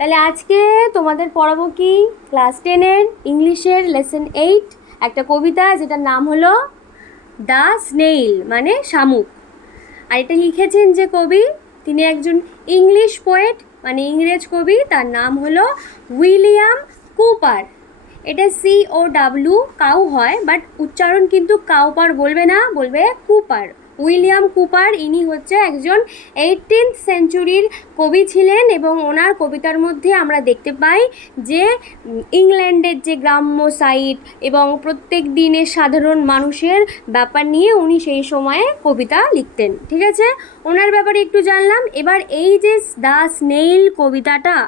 তাহলে আজকে তোমাদের পড়াবো কি ক্লাস 10-এর ইংলিশের লেসন 8 একটা কবিতা যেটার নাম হলো দ্য স্নেইল মানে শামুক। আর এটা লিখেছেন যে কবি, তিনি একজন ইংলিশ পোয়েট মানে ইংরেজ কবি, তার নাম হলো উইলিয়াম কুপার। এটা COW কাউ হয়, বাট উচ্চারণ কিন্তু কাউপার বলবে না, বলবে কুপার। উইলিয়াম কুপার ইনি হচ্ছে একজন 18th সেঞ্চুরির কবি ছিলেন এবং ওনার কবিতার মধ্যে আমরা দেখতে পাই যে ইংল্যান্ডের যে গ্রাম্য সাইড এবং প্রত্যেক দিনের সাধারণ মানুষের ব্যাপার নিয়ে উনি সেই সময়ে কবিতা লিখতেন। ঠিক আছে, ওনার ব্যাপারে একটু জানলাম। এবার এই যে দ্য স্নেইল কবিতাটা,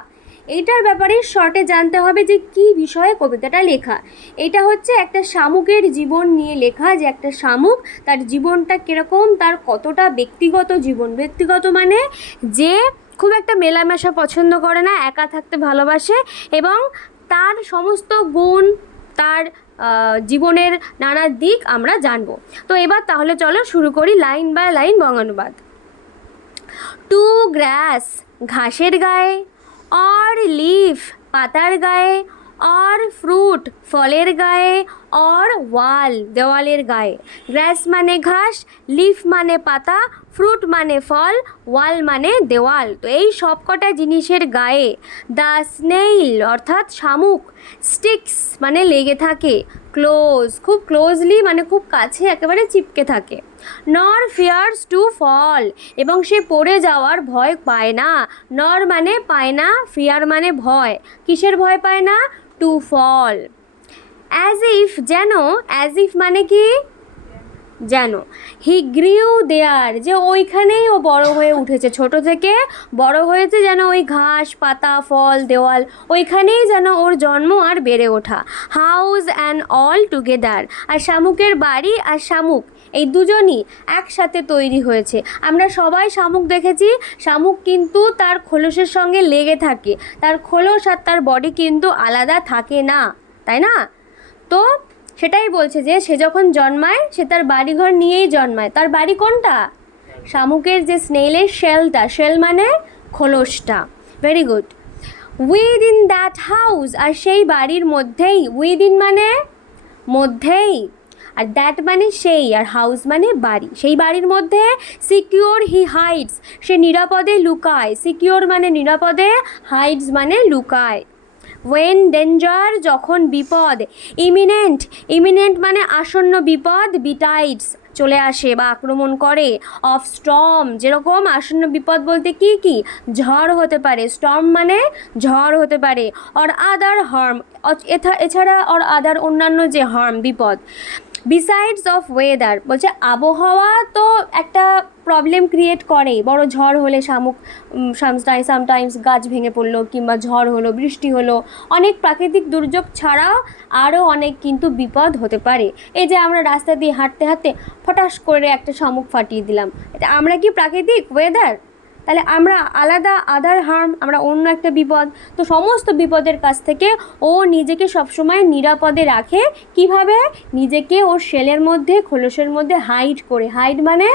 এইটার ব্যাপারে শর্টে জানতে হবে যে কী বিষয়ে কবিতাটা লেখা। এটা হচ্ছে একটা শামুকের জীবন নিয়ে লেখা, যে একটা শামুক তার জীবনটা কীরকম, তার কতটা ব্যক্তিগত জীবন। ব্যক্তিগত মানে যে খুব একটা মেলামেশা পছন্দ করে না, একা থাকতে ভালোবাসে এবং তার সমস্ত গুণ, তার জীবনের নানা দিক আমরা জানবো। তো এবার তাহলে চলো শুরু করি লাইন বাই লাইন বঙ্গানুবাদ। টু গ্রাস ঘাসের গায়ে, অর লিফ পাতার গায়ে, অর ফ্রুট ফলের গায়ে, অর ওয়াল দেওয়ালের গায়ে। গ্রাস মানে ঘাস, লিফ মানে পাতা, ফ্রুট মানে ফল, ওয়াল মানে দেওয়াল। তো এই সবকটা জিনিসের গায়ে দ্য স্নেইল অর্থাৎ শামুক, স্টিক্স মানে লেগে থাকে, ক্লোজ খুব ক্লোজলি মানে খুব কাছে একেবারে চিপকে থাকে, নর ফিয়ার্স টু ফল এবং সে পড়ে যাওয়ার ভয় পায় না। নর মানে পায় না, ফিয়ার মানে ভয়। কিসের ভয় পায় না? To fall. অ্যাজ ইফ যেন, অ্যাজ ইফ মানে কি যেন। হি গ্রিউ দেয়ার যে ওইখানেই ও বড় হয়ে উঠেছে, ছোট থেকে বড় হয়েছে যেন ওই ঘাস পাতা ফল দেওয়াল ওইখানেই যেন ওর জন্ম আর বেড়ে ওঠা। হাউস অ্যান্ড অল টুগেদার, আর শামুকের বাড়ি আর শামুক এই দুজনই একসাথে তৈরি হয়েছে। আমরা সবাই শামুক দেখেছি, শামুক কিন্তু তার খোলসের সঙ্গে লেগে থাকে, তার খোলস আর তার বডি কিন্তু আলাদা থাকে না, তাই না? তো সেটাই বলছে যে সে যখন জন্মায় সে তার বাড়িঘর নিয়েই জন্মায়। তার বাড়ি কোনটা? শামুকের যে স্নেইলের শেলটা, শেল মানে খোলসটা। Very good. Within that house, আর সেই বাড়ির মধ্যেই, উইদিন মানে মধ্যেই, আর দ্যাট মানে সেই, আর হাউস মানে বাড়ি, সেই বাড়ির মধ্যে সিকিওর হি হাইডস সে নিরাপদে লুকায়। সিকিওর মানে নিরাপদে, হাইডস মানে লুকায়। ওয়েন ডেঞ্জার যখন বিপদ, ইমিনেন্ট, ইমিনেন্ট মানে আসন্ন বিপদ, বিটাইডস চলে আসে বা আক্রমণ করে, অফ স্টর্ম যেরকম আসন্ন বিপদ বলতে কি কি, ঝড় হতে পারে, স্টর্ম মানে ঝড় হতে পারে, অর আদার হার্ম এছাড়া অর আদার অন্যান্য যে হার্ম বিপদ। বিসাইডস অফ ওয়েদার বলছে আবহাওয়া তো একটা প্রবলেম ক্রিয়েট করে, বড় ঝড় হলে শামুক সামটাইমস গাছ ভেঙে পড়লো কিংবা ঝড় হলো, বৃষ্টি হলো, অনেক প্রাকৃতিক দুর্যোগ ছাড়াও আরও অনেক কিন্তু বিপদ হতে পারে। এই যে আমরা রাস্তা দিয়ে হাঁটতে হাঁটতে ফটাস করে একটা শামুক ফাটিয়ে দিলাম, এটা আমরা কি প্রাকৃতিক ওয়েদার? তাহলে আমরা আলাদা, আদার হার্ম আমরা অন্য একটা বিপদ। তো সমস্ত বিপদের কাছ থেকে ও নিজেকে সবসময় নিরাপদে রাখে। কিভাবে? নিজেকে ওর শেলের মধ্যে, খোলসের মধ্যে হাইড করে। হাইড মানে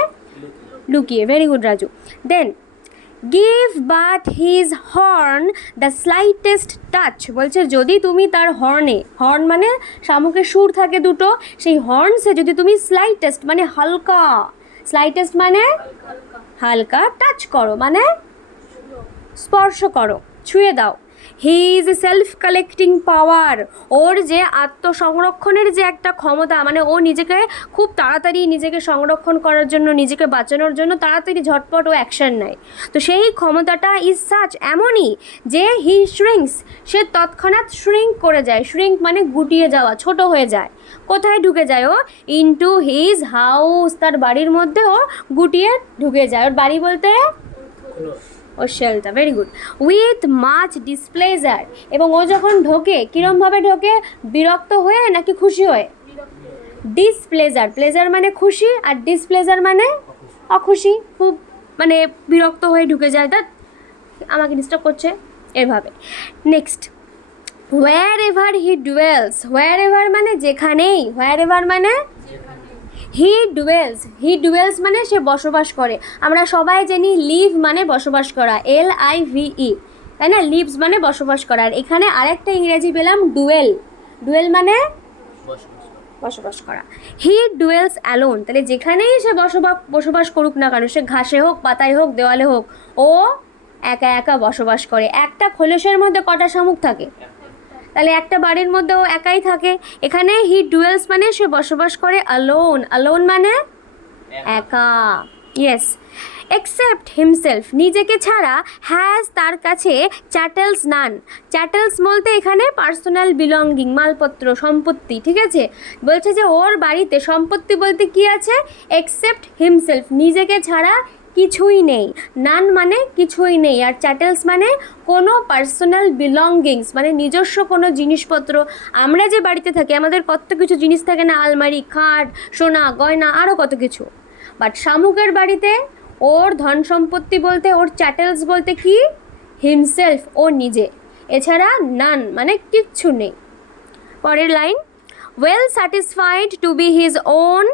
লুকিয়ে। Very good Raju. Then give but his horn the slightest touch বলছে যদি তুমি তার হর্নে, হর্ন মানে শামুকের সুর থাকে দুটো, সেই হর্নসে যদি তুমি স্লাইটেস্ট মানে হালকা, স্লাইটেস্ট মানে হালকা, টাচ করো মানে স্পর্শ করো, ছুঁয়ে দাও। He is self collecting power, ওর যে আত্মসংরক্ষণের যে একটা ক্ষমতা, মানে ও নিজেকে খুব তাড়াতাড়ি নিজেকে সংরক্ষণ করার জন্য, নিজেকে বাঁচানোর জন্য তাড়াতাড়ি ঝটপট ও অ্যাকশন নেয়। তো সেই ক্ষমতাটা ইজ সাচ এমনই যে হি শ্রিঙ্কস সে তৎক্ষণাৎ শ্রিঙ্ক করে যায়। শ্রিঙ্ক মানে গুটিয়ে যাওয়া, ছোট হয়ে যায়। কোথায় ঢুকে যায় ও? ইনটু হিজ হাউস তার বাড়ির মধ্যে ও গুটিয়ে ঢুকে যায়। ওর বাড়ি বলতে ও শেলটা। Very good. With much displeasure এবং ও যখন ঢোকে কীরমভাবে ঢোকে? বিরক্ত হয়ে নাকি খুশি হয়ে? ডিসপ্লেজার, প্লেজার মানে খুশি আর ডিসপ্লেজার মানে অখুশি, খুব মানে বিরক্ত হয়ে ঢুকে যায়, তা আমাকে ডিস্টার্ব করছে এভাবে। Next, where ever he duels, where ever মানে যেখানেই, হোয়ার এভার মানে হি ডুয়েলস, হি ডুয়েলস মানে সে বসবাস করে। আমরা সবাই জানি লিভ মানে বসবাস করা, LIVE, তাই না? লিভস মানে বসবাস করা। আর এখানে আরেকটা ইংরেজি পেলাম ডুয়েল। ডুয়েল মানে বসবাস করা। হি ডুয়েলস অ্যালোন, তাহলে যেখানেই সে বসবাস করুক না কেন, সে ঘাসে হোক, পাতায় হোক, দেওয়ালে হোক, ও একা একা বসবাস করে। একটা খোলসের মধ্যে কটা শামুক থাকে? তাহলে একটা বাড়ির মধ্যে ও একাই থাকে। এখানে হি ডুয়েলস মানে সে বসবাস করে অ্যালোন। অ্যালোন মানে একা। ইয়েস। এক্সেপ্ট হিমসেলফ, নিজেকে ছাড়া, হ্যাজ তার কাছে, চ্যাটেলস নান। চ্যাটেলস বলতে এখানে পার্সোনাল বিলঙ্গিং, মালপত্র, সম্পত্তি, ঠিক আছে? বলছে যে ওর বাড়িতে সম্পত্তি বলতে কি আছে? এক্সেপ্ট হিমসেলফ, নিজেকে ছাড়া কিছুই নেই। নান মানে কিছুই নেই, আর চ্যাটেলস মানে কোনো পার্সোনাল বিলঙ্গিংস, মানে নিজস্ব কোনো জিনিসপত্র। আমরা যে বাড়িতে থাকি আমাদের কত কিছু জিনিস থাকে না, আলমারি, খাট, সোনা, গয়না, আরও কত কিছু। বাট শামুকের বাড়িতে ওর ধন সম্পত্তি বলতে, ওর চ্যাটেলস বলতে কি? হিমসেলফ, ও নিজে, এছাড়া নান মানে কিচ্ছু নেই। পরের line, well satisfied to be his own.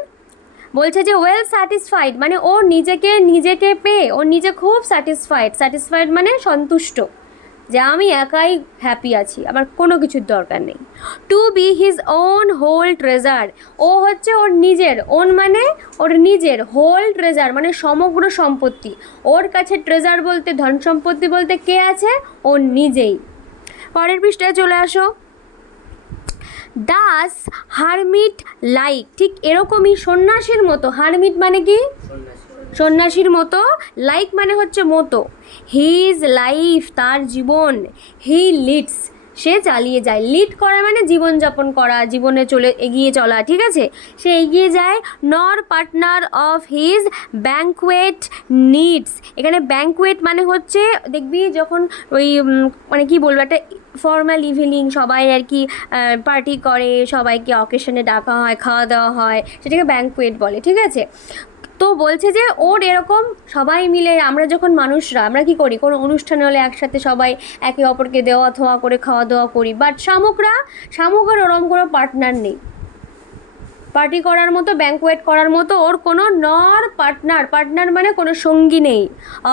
বলছে যে ওয়েল স্যাটিসফাইড মানে ও নিজেকে পেয়ে ও নিজে খুব স্যাটিসফাইড মানে সন্তুষ্ট, যে আমি একাই হ্যাপি আছি, আমার কোনো কিছুর দরকার নেই। To be his own whole treasure, ও হচ্ছে ওর নিজের, ওন মানে ওর নিজের, হোল ট্রেজার মানে সমগ্র সম্পত্তি। ওর কাছে ট্রেজার বলতে, ধন সম্পত্তি বলতে কে আছে? ও নিজেই। পরের পৃষ্ঠায় চলে আসো। দাস হারমিট লাইক, ঠিক এরকমই সন্ন্যাসীর মতো। হারমিট মানে কি? সন্ন্যাসীর মতো। লাইক মানে হচ্ছে মতো। হিজ লাইফ, তার জীবন। হি লিডস, সে চালিয়ে যায়। লিড করা মানে জীবনযাপন করা, জীবনে এগিয়ে চলা, ঠিক আছে? সে এগিয়ে যায়। নর partner of his banquet needs. এখানে ব্যাঙ্কুয়েট মানে হচ্ছে, দেখবি যখন ওই মানে কি বলবো, একটা ফর্মাল ইভিনিং, সবাই আর কি পার্টি করে, সবাইকে অকেশনে ডাকা হয়, খাওয়া দাওয়া হয়, সেটাকে ব্যাঙ্কুয়েট বলে, ঠিক আছে? তো বলছে যে ওর এরকম সবাই মিলে, আমরা যখন মানুষরা আমরা কি করি, কোনো অনুষ্ঠান হলে একসাথে সবাই একে অপরকে দেওয়া থোয়া করে খাওয়া দাওয়া করি। বাট শামুকের ওরম কোনো পার্টনার নেই পার্টি করার মতো, ব্যাঙ্কুয়েট করার মতো। ওর কোনো নর পার্টনার মানে কোনো সঙ্গী নেই।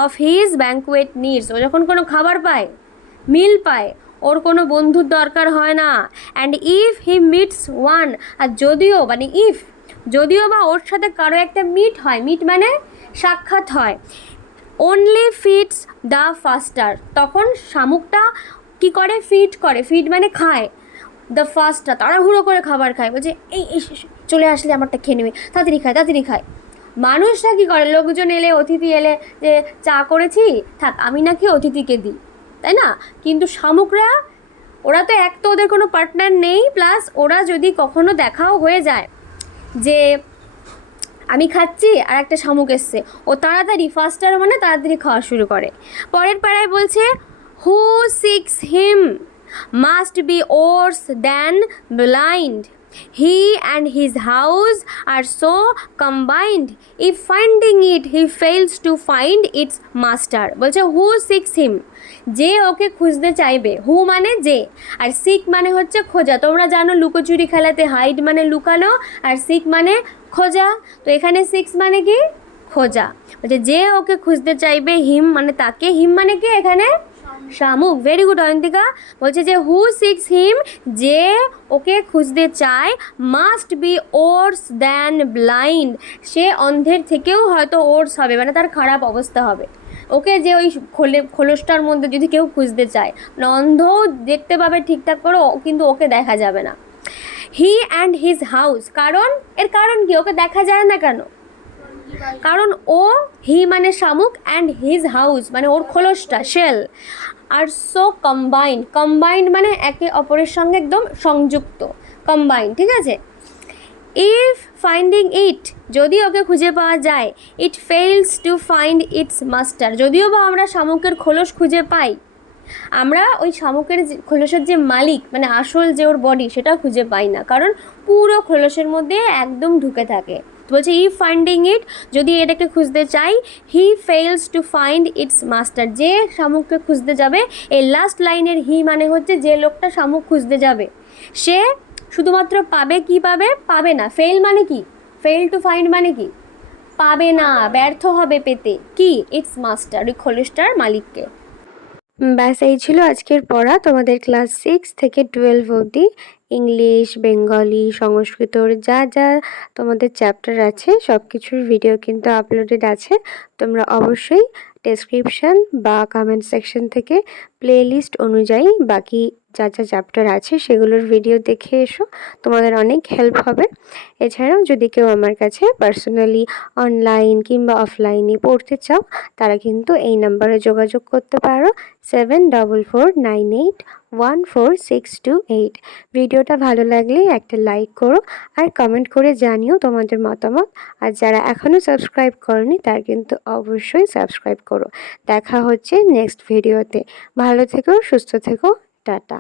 অফ হিজ ব্যাঙ্কুয়েট নিডস, ও যখন কোনো খাবার পায়, মিল পায়, ওর কোনো বন্ধুর দরকার হয় না। And if he meets one, আর যদিও বা ওর সাথে কারো একটা মিট হয়, মিট মানে সাক্ষাৎ হয়, অনলি ফিডস দ্য ফাস্টার, তখন শামুকটা কি করে? ফিড মানে খায়। দ্য ফাস্টার, তাড়াহুড়ো করে খাবার খায়, বলছে এই চলে আসলে আমারটা খেয়ে নেবে, তাড়াতাড়ি খায়। মানুষরা কী করে? লোকজন এলে, অতিথি এলে, যে চা করেছি, থাক আমি নাকি অতিথিকে দিই, তাই না? কিন্তু শামুকরা, ওরা তো এক তো ওদের কোনো পার্টনার নেই, প্লাস ওরা যদি কখনো দেখাও হয়ে যায় যে আমি খাচ্ছি আর একটা শামুক এসছে, ও তাড়াতাড়ি, ফাস্টার মানে তাড়াতাড়ি খাওয়া শুরু করে। পরের পাড়ায় বলছে who seeks him must be worse than blind, he and his house are so combined, if finding it he fails to find its master. বলছে হু সিক্স হিম, যে ওকে খুঁজতে চাইবে, হু মানে যে, আর সিক মানে হচ্ছে খোঁজা। তোমরা জানো লুকোচুরি খেলাতে হাইড মানে লুকানো, আর সিক মানে খোঁজা। তো এখানে সিক্স মানে কি? খোঁজা। বলছে যে ওকে খুঁজতে চাইবে, হিম মানে তাকে, হিম মানে কি এখানে? শামুক। Very good Ayantika. বলছে যে হু সিক্স হিম, যে ওকে খুঁজতে চায়, must be worse than blind, সে অন্ধের থেকেও হয়তো ওর্স হবে, মানে তার খারাপ অবস্থা হবে। ওকে যে ওই খোলসটার মধ্যে যদি কেউ খুঁজতে চায়, মানে অন্ধও দেখতে পাবে ঠিকঠাক করে, কিন্তু ওকে দেখা যাবে না। হি অ্যান্ড হিজ হাউস, এর কারণ কি? ওকে দেখা যায় না কেন? কারণ ও, হি মানে শামুক, অ্যান্ড হিজ হাউস মানে ওর খোলসটা, শেল, আর সো কম্বাইন্ড মানে একে অপরের সঙ্গে একদম সংযুক্ত, কম্বাইন্ড, ঠিক আছে? ইফ ফাইন্ডিং ইট, যদি ওকে খুঁজে পাওয়া যায়, it fails to find its master, যদিও বা আমরা শামুকের খোলস খুঁজে পাই, আমরা ওই শামুকের খোলসের যে মালিক, মানে আসল যে ওর বডি, সেটা খুঁজে পাই না, কারণ পুরো খোলসের মধ্যে একদম ঢুকে থাকে। তো বলছে ইফ ফাইন্ডিং ইট, যদি এটাকে খুঁজতে চাই, he fails to find its master, যে শামুককে খুঁজতে যাবে। এই লাস্ট লাইনের হি মানে হচ্ছে যে লোকটা শামুক খুঁজতে যাবে, সে শুধুমাত্র পাবে না। ফেল মানে কি? ফেল টু ফাইন্ড মানে কি? পাবে না, ব্যর্থ হবে পেতে। কি? ইটস মাস্টার, ওই খোলসটার মালিককে। ব্যাস এই ছিল আজকের পড়া তোমাদের ক্লাস 6 থেকে 12 অবধি ইংলিশ, বেঙ্গলি, সংস্কৃতর যা যা তোমাদের চ্যাপ্টার আছে সব কিছুর ভিডিও কিন্তু আপলোডেড আছে। তোমরা অবশ্যই ডেসক্রিপশন বা কমেন্ট সেকশন থেকে প্লেলিস্ট অনুযায়ী বাকি যা যা চ্যাপ্টার আছে সেগুলোর ভিডিও দেখে এসো, তোমাদের অনেক হেল্প হবে। এছাড়াও যদি কেউ আমার কাছে পার্সোনালি অনলাইন কিংবা অফলাইনে পড়তে চাও তারা কিন্তু এই নাম্বারে যোগাযোগ করতে পারো 7448146228। ভিডিওটা ভালো লাগলে একটা লাইক করো আর কমেন্ট করে জানিও তোমাদের মতামত। আর যারা এখনও সাবস্ক্রাইব করনি তারা কিন্তু অবশ্যই সাবস্ক্রাইব করো। দেখা হচ্ছে নেক্সট ভিডিওতে। ভালো থেকো, সুস্থ থেকো, টাটা।